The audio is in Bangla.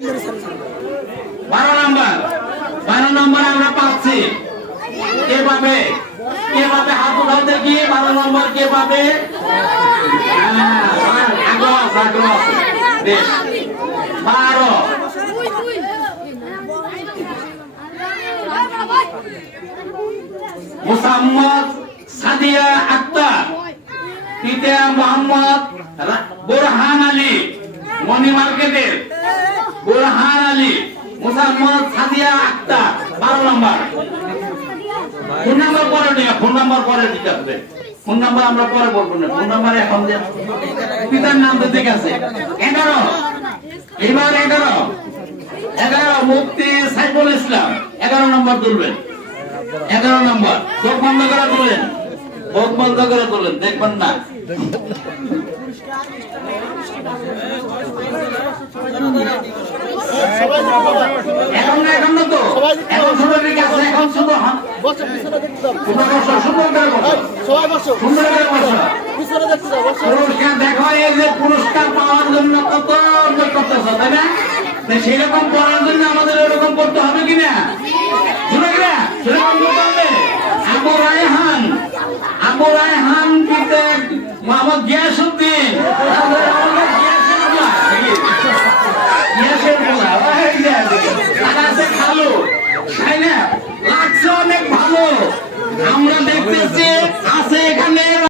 12 নাম্বার 12 নাম্বার আমরা পাচ্ছি কে পাবে হাত উঠাও দেখি 12 নাম্বার কে পাবে আগ্রহ বেশ 12 মুসাম্মদ সাদিয়া আক্তার পিতা মোহাম্মদ বুরহান আলী মনি মার্কেটের বুরহান আলী মুসাম্মদ সাদিয়া আক্তার 12 নম্বর ফোন নাম্বার পরে নিয়ে ফোন নাম্বার পরে দিতে হবে ফোন নাম্বার আমরা পরে বলবো না ফোন নাম্বার এখন দেন পিতার নাম তো ঠিক আছে 11 এবার 11 মুফতি সাইফুল ইসলাম 11 নম্বর তুলবেন 11 নম্বর চোখ বন্ধ করে তুলেন চোখ বন্ধ করে তুলেন দেখবেন না এখন না তো এখন শুধু ঠিক আছে এখন শুধু পুরস্কার দেখো এই যে পুরস্কার পাওয়ার জন্য কত করতেছ তাই না সেরকম করার জন্য আমাদের এরকম করতে হবে কিনা সেরকম